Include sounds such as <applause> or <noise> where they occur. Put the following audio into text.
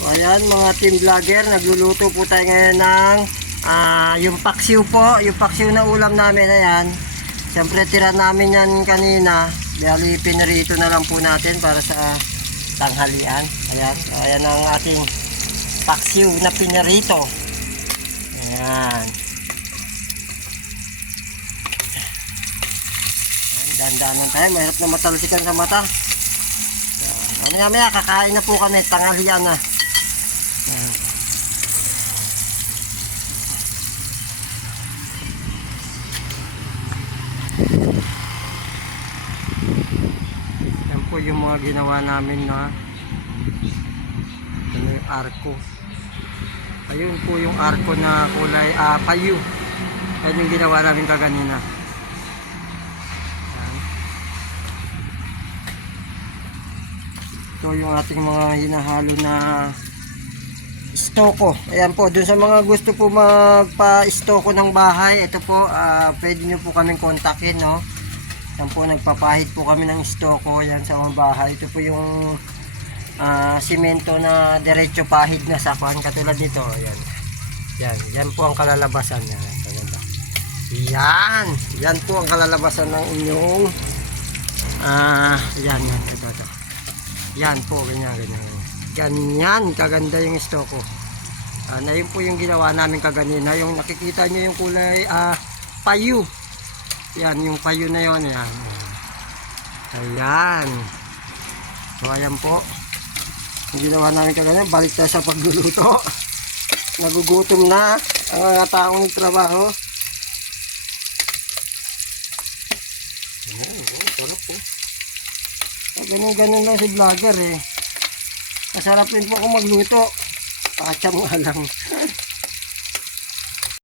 Ayan mga team vlogger, nagluluto po tayo ngayon ng ah, yung paksiw po, yung paksiw na ulam namin, ayan. Siyempre tira namin yan kanina, bali pinarito na lang po natin para sa tanghalian. Ayan, ayan ang ating paksiw na pinarito. Ayan. Dandan lang tayo, mahirap na matalsikan sa mata. Mamaya maya, kakain na po kami, tanghalian na. Yan po yung mga ginawa namin na ano yung arko. Ayun po yung arko na kulay ah, payu. Yan yung ginawa namin kaganina. Ito yung ating mga hinahalo na stoko. Ayan po, dun sa mga gusto po magpa-stoko ng bahay, ito po, ah, pwede nyo po kaming kontakin, no? Yan po, nagpapahid po kami ng stoko yan sa mga bahay. Ito po yung ah, simento na diretso pahid na sakuan katulad nito. Ayan. Yan, yan po ang kalalabasan. Ganito. Yan, yan po ang kalalabasan ng inyong ah, yan, yan, ito, ito. Po, ganyan, ganyan. Ganyan. Kaganda yung stoko. Ah, na yun po yung ginawa namin kaganina. Yung nakikita nyo yung kulay ah, payu. Yan, yung payo na yon yan. Ayan. So, ayan po. Yung ginawa namin kagano, balik tayo sa pagluluto. <laughs> Nagugutom na ang mga taong nagtrabaho. Oh, po. Ah, Ganun, ganun lang si vlogger eh. Masarap rin po ako magluto. Pakacham nga lang.